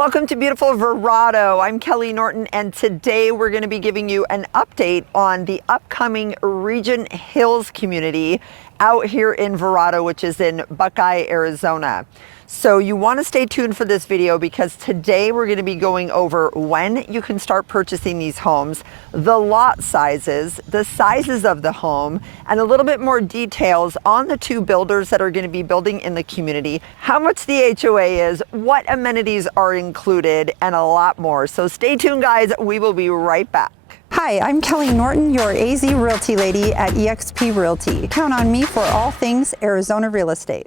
Welcome to beautiful Verrado. I'm Kelley Norton, and today we're going to be giving you an update on the upcoming Regent Hills community out here in Verrado, which is in Buckeye, Arizona. So you want to stay tuned for this video because today we're going to be going over when you can start purchasing these homes, the lot sizes, the sizes of the home, and a little bit more details on the two builders that are going to be building in the community, how much the HOA is, what amenities are included, and a lot more. So stay tuned, guys. We will be right back. Hi, I'm Kelley Norton, your AZ Realty lady at eXp Realty. Count on me for all things Arizona real estate.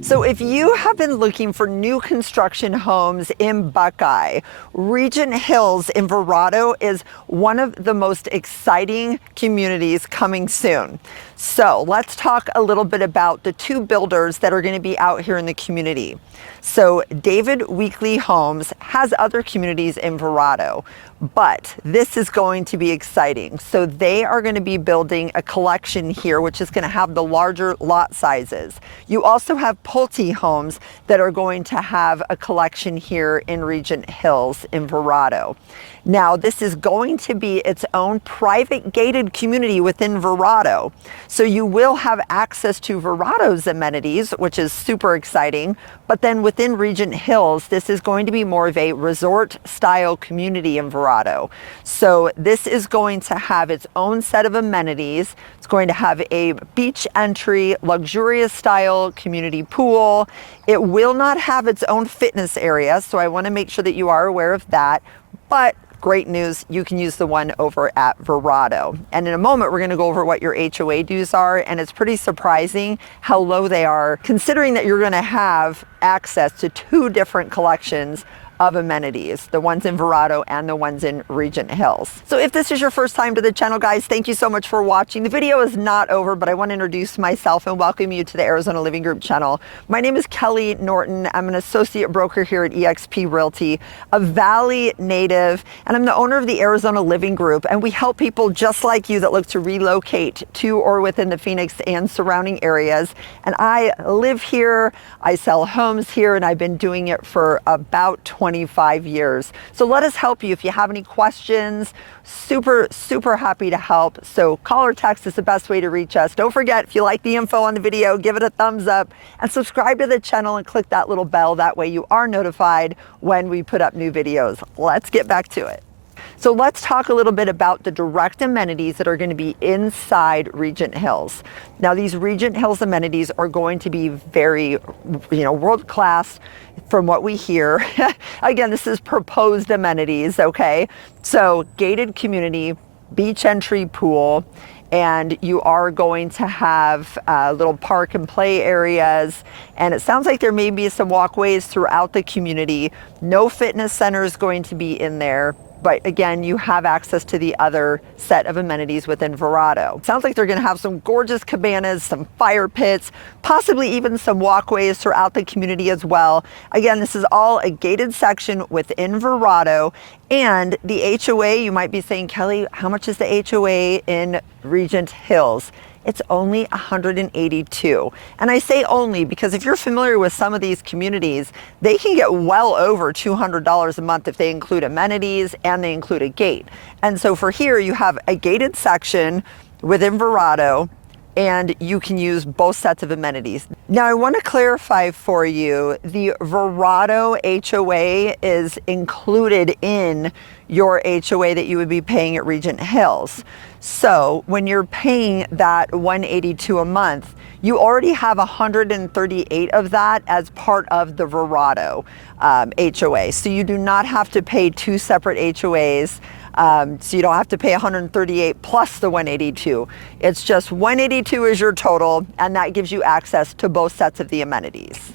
So if you have been looking for new construction homes in Buckeye, Regent Hills in Verrado is one of the most exciting communities coming soon. So let's talk a little bit about the two builders that are going to be out here in the community. So Weekley Homes has other communities in Verrado, but this is going to be exciting. So they are going to be building a collection here, which is going to have the larger lot sizes. You also have Pulte Homes that are going to have a collection here in Regent Hills in Verrado. Now, this is going to be its own private gated community within Verrado. So you will have access to Verrado's amenities, which is super exciting. But then within Regent Hills, this is going to be more of a resort style community in Verrado. So this is going to have its own set of amenities. It's going to have a beach entry, luxurious style community pool. It will not have its own fitness area. So I want to make sure that you are aware of that. But great news, you can use the one over at Verrado. And in a moment, we're going to go over what your HOA dues are. And it's pretty surprising how low they are, considering that you're going to have access to two different collections of amenities, the ones in Verrado and the ones in Regent Hills. So if this is your first time to the channel, guys, thank you so much for watching. The video is not over, but I want to introduce myself and welcome you to the Arizona Living Group channel. My name is Kelley Norton. I'm an associate broker here at eXp Realty, a Valley native, and I'm the owner of the Arizona Living Group. And we help people just like you that look to relocate to or within the Phoenix and surrounding areas. And I live here, I sell homes here, and I've been doing it for about 25 years. So let us help you. If you have any questions, super happy to help. So call or text is the best way to reach us. Don't forget, if you like the info on the video, give it a thumbs up and subscribe to the channel and click that little bell. That way you are notified when we put up new videos. Let's get back to it. So let's talk a little bit about the direct amenities that are going to be inside Regent Hills. Now, these Regent Hills amenities are going to be very, world class from what we hear. Again, this is proposed amenities, okay? So gated community, beach entry pool, and you are going to have little park and play areas. And it sounds like there may be some walkways throughout the community. No fitness center is going to be in there. But again, you have access to the other set of amenities within Verrado. Sounds like they're going to have some gorgeous cabanas, some fire pits, possibly even some walkways throughout the community as well. Again, this is all a gated section within Verrado. And the HOA, you might be saying, Kelley, how much is the HOA in Regent Hills? It's only $182. And I say only because if you're familiar with some of these communities, they can get well over $200 a month if they include amenities and they include a gate. And so for here, you have a gated section within Verrado, and you can use both sets of amenities. Now, I want to clarify for you, the Verrado HOA is included in your HOA that you would be paying at Regent Hills. So when you're paying that $182 a month, you already have 138 of that as part of the Verrado HOA. So you do not have to pay two separate HOAs So you don't have to pay 138 plus the 182. It's just 182 is your total, and that gives you access to both sets of the amenities.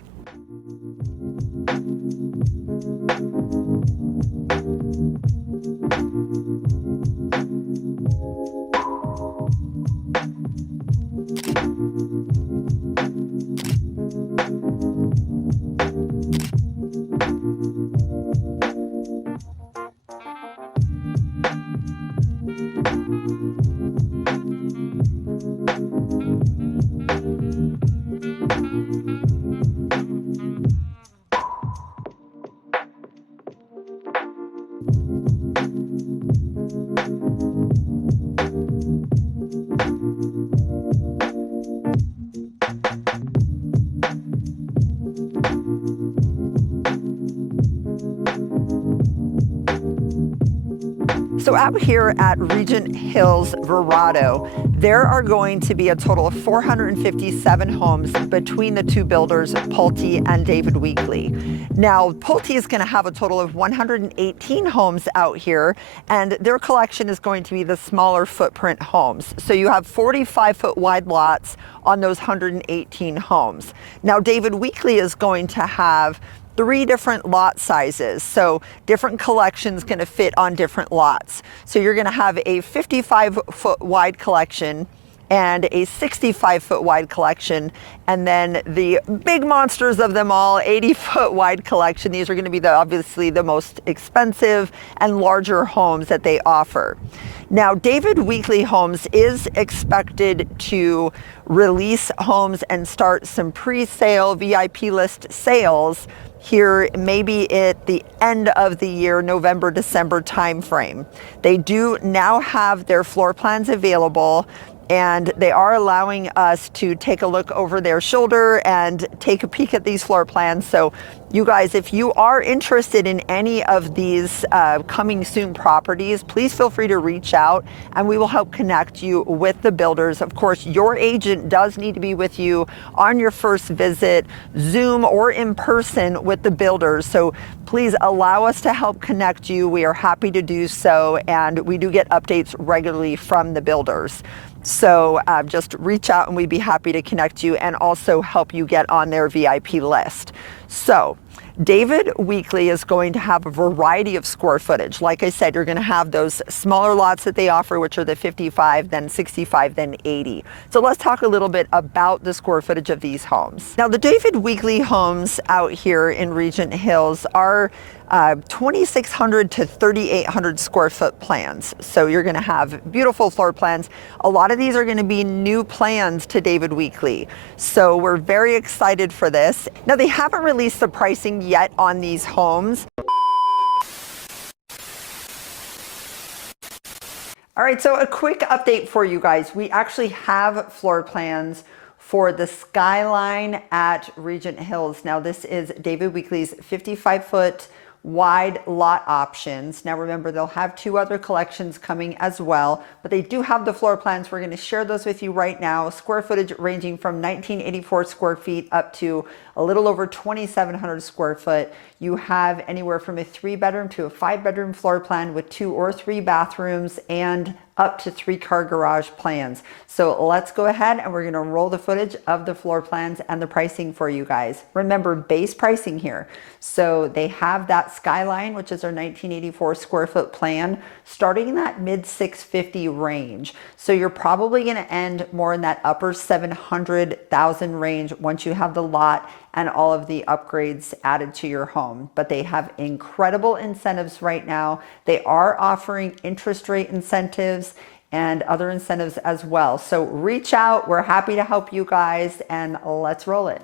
So out here at Regent Hills, Verrado, there are going to be a total of 457 homes between the two builders, Pulte and David Weekley. Now, Pulte is going to have a total of 118 homes out here, and their collection is going to be the smaller footprint homes. So you have 45-foot wide lots on those 118 homes. Now, David Weekley is going to have 3 different lot sizes, so different collections going to fit on different lots. So you're going to have a 55-foot wide collection and a 65-foot wide collection, and then the big monsters of them all, 80-foot wide collection. These are going to be obviously the most expensive and larger homes that they offer. Now, David Weekley Homes is expected to release homes and start some pre-sale VIP list sales here maybe at the end of the year, November, December timeframe. They do now have their floor plans available, and they are allowing us to take a look over their shoulder and take a peek at these floor plans. So you guys, if you are interested in any of these coming soon properties, please feel free to reach out and we will help connect you with the builders. Of course, your agent does need to be with you on your first visit, Zoom or in person with the builders. So please allow us to help connect you. We are happy to do so, and we do get updates regularly from the builders. So just reach out and we'd be happy to connect you and also help you get on their VIP list. So David Weekley is going to have a variety of square footage. Like I said, you're going to have those smaller lots that they offer, which are the 55, then 65, then 80. So let's talk a little bit about the square footage of these homes. Now, the David Weekley homes out here in Regent Hills are 2,600 to 3,800 square foot plans. So you're going to have beautiful floor plans. A lot of these are going to be new plans to David Weekley. So we're very excited for this. Now, they haven't released the pricing yet on these homes. All right, so a quick update for you guys. We actually have floor plans for the skyline at Regent Hills. Now, this is David Weekley's 55-foot wide lot options. Now remember, they'll have 2 other collections coming as well, but they do have the floor plans. We're going to share those with you right now. Square footage ranging from 1984 square feet up to a little over 2,700 square foot. You have anywhere from a 3-bedroom to a 5-bedroom floor plan with 2 or 3 bathrooms and up to 3-car garage plans. So let's go ahead and we're going to roll the footage of the floor plans and the pricing for you guys. Remember, base pricing here. So they have that skyline, which is our 1984 square foot plan, starting in that mid 650 range. So you're probably going to end more in that upper 700,000 range once you have the lot and all of the upgrades added to your home. But they have incredible incentives right now. They are offering interest rate incentives and other incentives as well. So reach out. We're happy to help you guys, and let's roll it.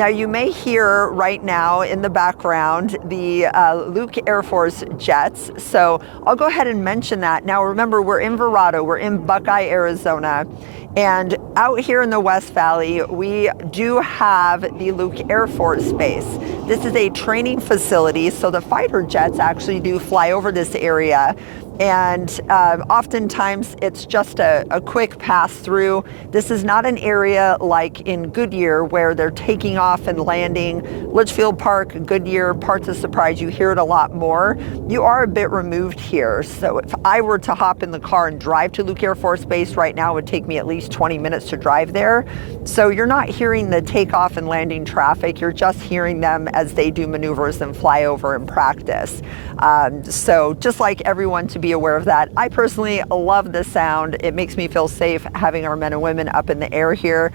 Now you may hear right now in the background the Luke Air Force jets. So I'll go ahead and mention that. Now remember, we're in Verrado, we're in Buckeye, Arizona. And out here in the West Valley, we do have the Luke Air Force Base. This is a training facility, so the fighter jets actually do fly over this area. And oftentimes it's just a quick pass through. This is not an area like in Goodyear where they're taking off and landing. Litchfield Park, Goodyear, Parts of Surprise, you hear it a lot more. You are a bit removed here. So if I were to hop in the car and drive to Luke Air Force Base right now, it would take me at least 20 minutes to drive there. So you're not hearing the takeoff and landing traffic. You're just hearing them as they do maneuvers and fly over and practice. So just like everyone to be aware of that. I personally love the sound. It makes me feel safe having our men and women up in the air here.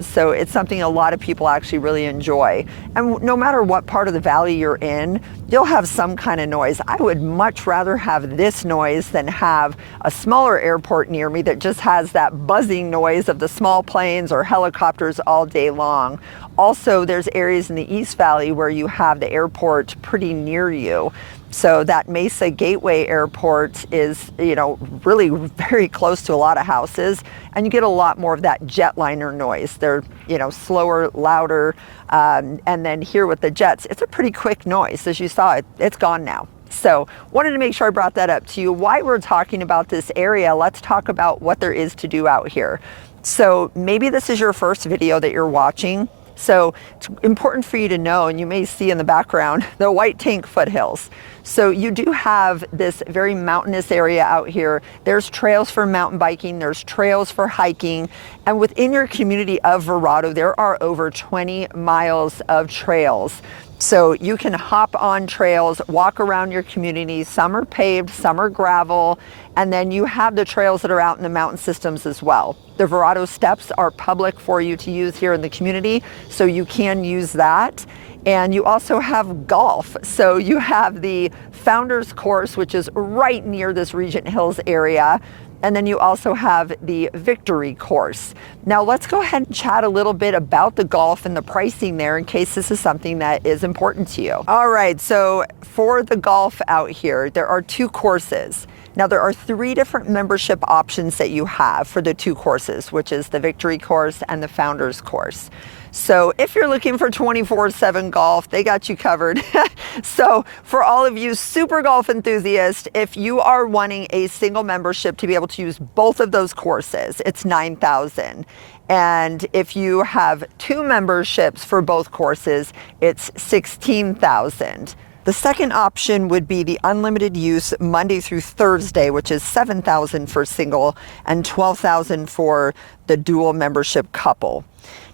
So it's something a lot of people actually really enjoy. And no matter what part of the valley you're in, you'll have some kind of noise. I would much rather have this noise than have a smaller airport near me that just has that buzzing noise of the small planes or helicopters all day long. Also, there's areas in the East Valley where you have the airport pretty near you. So that Mesa Gateway Airport is, really very close to a lot of houses, and you get a lot more of that jetliner noise. They're, slower, louder, and then here with the jets, it's a pretty quick noise. As you saw, it's gone now. So wanted to make sure I brought that up to you. While we're talking about this area, let's talk about what there is to do out here. So maybe this is your first video that you're watching. So it's important for you to know, and you may see in the background, the White Tank foothills. So you do have this very mountainous area out here. There's trails for mountain biking, there's trails for hiking, and within your community of Verrado, there are over 20 miles of trails. So you can hop on trails, walk around your community. Some are paved, some are gravel, and then you have the trails that are out in the mountain systems as well. The Verrado steps are public for you to use here in the community, so you can use that. And you also have golf. So you have the Founders Course, which is right near this Regent Hills area. And then you also have the Victory Course. Now let's go ahead and chat a little bit about the golf and the pricing there in case this is something that is important to you. All right, so for the golf out here, there are 2 courses. Now there are 3 different membership options that you have for the 2 courses, which is the Victory Course and the Founders Course. So if you're looking for 24/7 golf, they got you covered. So for all of you super golf enthusiasts, if you are wanting a single membership to be able to use both of those courses, it's $9,000. And if you have 2 memberships for both courses, it's $16,000. The second option would be the unlimited use Monday through Thursday, which is $7,000 for single and $12,000 for the dual membership couple.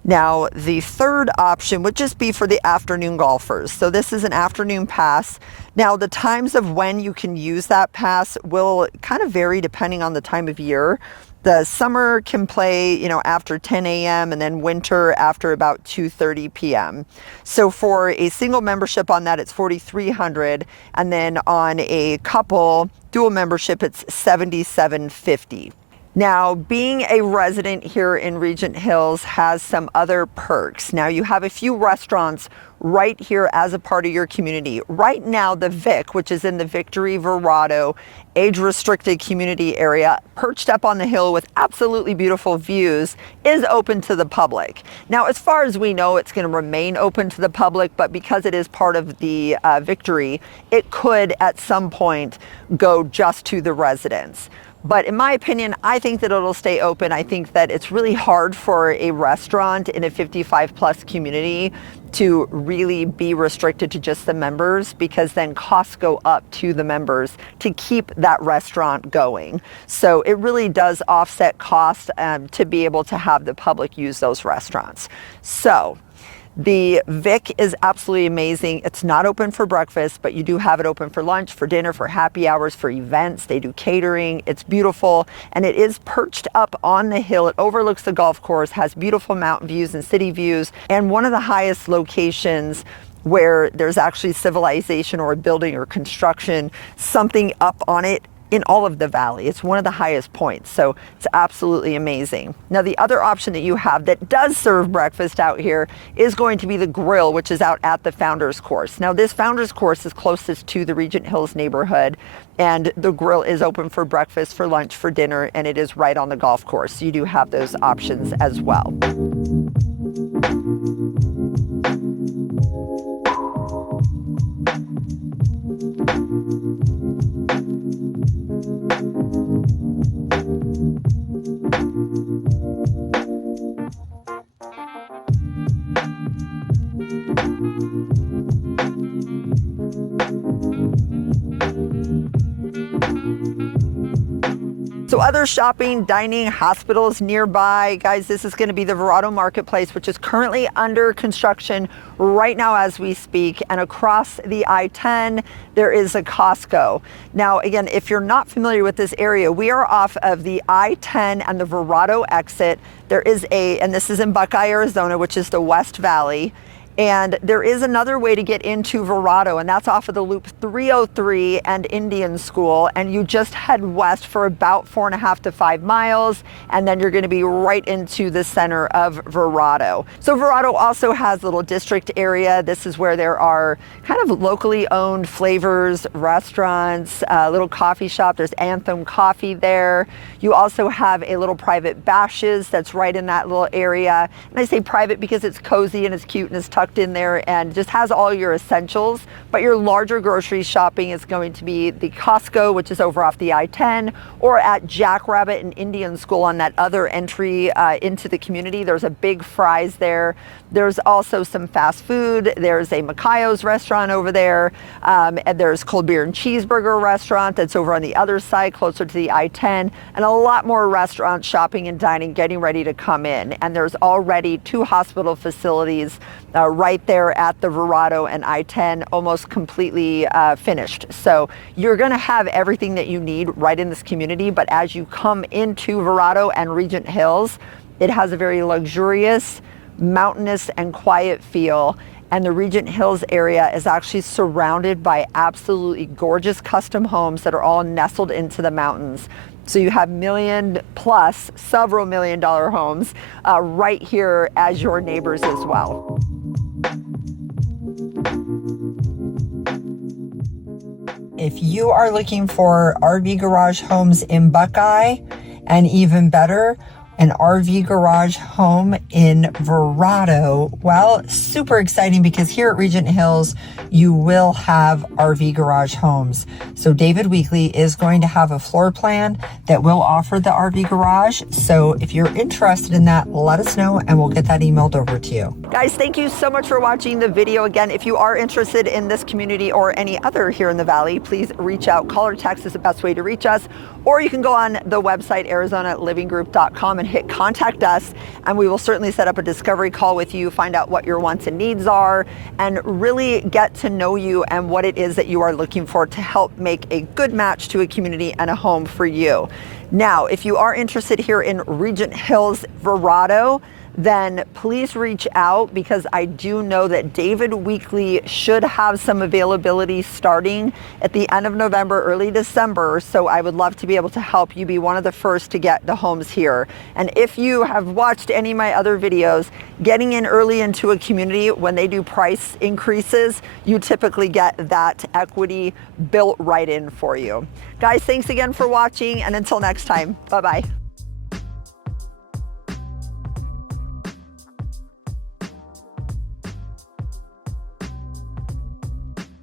Now, the third option would just be for the afternoon golfers. So this is an afternoon pass. Now, the times of when you can use that pass will kind of vary depending on the time of year. The summer can play, after 10 a.m. and then winter after about 2:30 p.m. So for a single membership on that, it's $4,300. And then on a couple dual membership, it's $7,750. Now, being a resident here in Regent Hills has some other perks. Now, you have a few restaurants right here as a part of your community. Right now, the Vic, which is in the Victory Verrado age-restricted community area, perched up on the hill with absolutely beautiful views, is open to the public. Now, as far as we know, it's going to remain open to the public, but because it is part of the Victory, it could at some point go just to the residents. But in my opinion, I think that it'll stay open. I think that it's really hard for a restaurant in a 55 plus community to really be restricted to just the members, because then costs go up to the members to keep that restaurant going. So it really does offset costs to be able to have the public use those restaurants. So the Vic is absolutely amazing. It's not open for breakfast, but you do have it open for lunch, for dinner, for happy hours, for events. They do catering. It's beautiful, and it is perched up on the hill. It overlooks the golf course, has beautiful mountain views and city views, and one of the highest locations where there's actually civilization or a building or construction, something up on it in all of the valley. It's one of the highest points, so it's absolutely amazing. Now, the other option that you have that does serve breakfast out here is going to be the grill, which is out at the Founders Course. Now, this Founders Course is closest to the Regent Hills neighborhood, and the grill is open for breakfast, for lunch, for dinner, and it is right on the golf course. So you do have those options as well. So other shopping, dining, hospitals nearby. Guys, this is going to be the Verrado Marketplace, which is currently under construction right now as we speak. And across the I-10, there is a Costco. Now, again, if you're not familiar with this area, we are off of the I-10 and the Verrado exit. There is and this is in Buckeye, Arizona, which is the West Valley. And there is another way to get into Verrado, and that's off of the Loop 303 and Indian School. And you just head west for about 4.5 to 5 miles, and then you're going to be right into the center of Verrado. So Verrado also has a little district area. This is where there are kind of locally owned flavors, restaurants, a little coffee shop. There's Anthem Coffee there. You also have a little private Bash's that's right in that little area. And I say private because it's cozy and it's cute and it's tucked in there and just has all your essentials. But your larger grocery shopping is going to be the Costco, which is over off the I-10, or at Jackrabbit and Indian School on that other entry into the community. There's a big Fry's there. There's also some fast food. There's a Macayo's restaurant over there. And there's Cold Beer and Cheeseburger restaurant that's over on the other side, closer to the I-10, and a lot more restaurant shopping and dining getting ready to come in. And there's already 2 hospital facilities right there at the Verrado and I-10, almost completely finished. So you're going to have everything that you need right in this community. But as you come into Verrado and Regent Hills, it has a very luxurious, mountainous and quiet feel. And the Regent Hills area is actually surrounded by absolutely gorgeous custom homes that are all nestled into the mountains. So you have million plus, several $1 million homes right here as your neighbors as well. If you are looking for RV garage homes in Buckeye, and even better, an RV garage home in Verrado, well, super exciting because here at Regent Hills, you will have RV garage homes. So David Weekley is going to have a floor plan that will offer the RV garage. So if you're interested in that, let us know and we'll get that emailed over to you. Guys, thank you so much for watching the video. Again, if you are interested in this community or any other here in the Valley, please reach out. Call or text is the best way to reach us. Or you can go on the website, ArizonaLivingGroup.com, and hit contact us, and we will certainly set up a discovery call with you, find out what your wants and needs are, and really get to know you and what it is that you are looking for to help make a good match to a community and a home for you. Now, if you are interested here in Regent Hills, Verrado, then please reach out, because I do know that David Weekley should have some availability starting at the end of November, early December. So I would love to be able to help you be one of the first to get the homes here. And if you have watched any of my other videos, getting in early into a community when they do price increases, you typically get that equity built right in for you. Guys, thanks again for watching, and until next time, bye-bye.